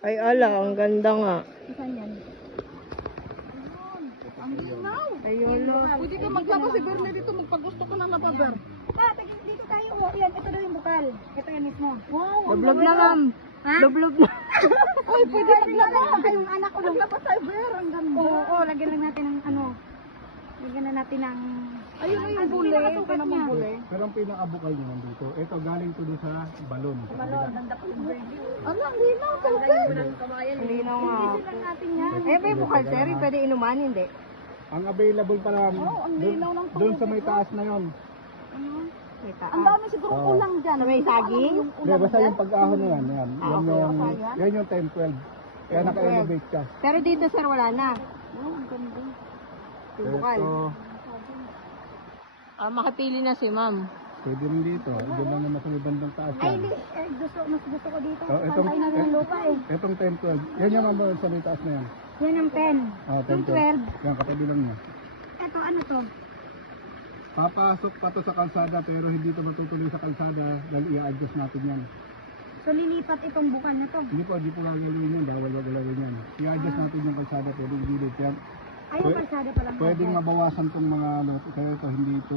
Ay ala, ang ganda nga. Saan yan? Ang linaw. Ayun no. Pwede ka maglaba si Bernie dito, magpagusto ka na nababer. Dito tayo. Yan, ito daw yung bukal. Ito yan mismo. Wow, Lublob na ma'am. Ha? Lublob na. Ay, pwede maglaba. Yung anak ko lang. Maglaba tayo, Ber. Ang ganda. Oo, lagyan lang natin ng ano. Lagyan na natin ng... Ayun na yung bule. Ito naman bule. Pero ang pinaka-bukal niya nandito, ito galing to doon sa balon. Sa kabila. Ano, ang linaw. Tubig. Linaw nga. Lang natin yan. Eh, may bukal sir, pwede inuman, hindi. Ang available pa lang, ang linaw ng doon sa may taas na yon. May Ang taas. dami siguro ulang dyan. May saging? Hindi, basta yung pag-ahon na yan. Yan, yan, okay, yung, okay, yan yung 10-12. Kaya naka-elevate ka. Pero dito sir, wala na. Yung bukal. Ito, Makapili na si ma'am. pwede rin dito. Doon lang naman sa may bandang taas Ay, yan. hindi. Mas gusto ko dito. Oh, itong- Pantay na rin ang lupa eh. Itong 10-12, yan yung mga sa may taas na yan. Yan ang 10. Oh, Yung 12. Yan, katabi lang niya. Ito, ano to? Papasok pa to sa kalsada pero hindi to matutuloy sa kalsada dahil i-adjust natin yan. So, lilipat itong bukal na to. Hindi po gagawin yan, bawal gagawin yan. I-adjust natin yung kalsada, pwedeng gilid yan. Ay, yung kalsada pa lang. Pwedeng mabawasan tong mga ano, kaya ito hindi ito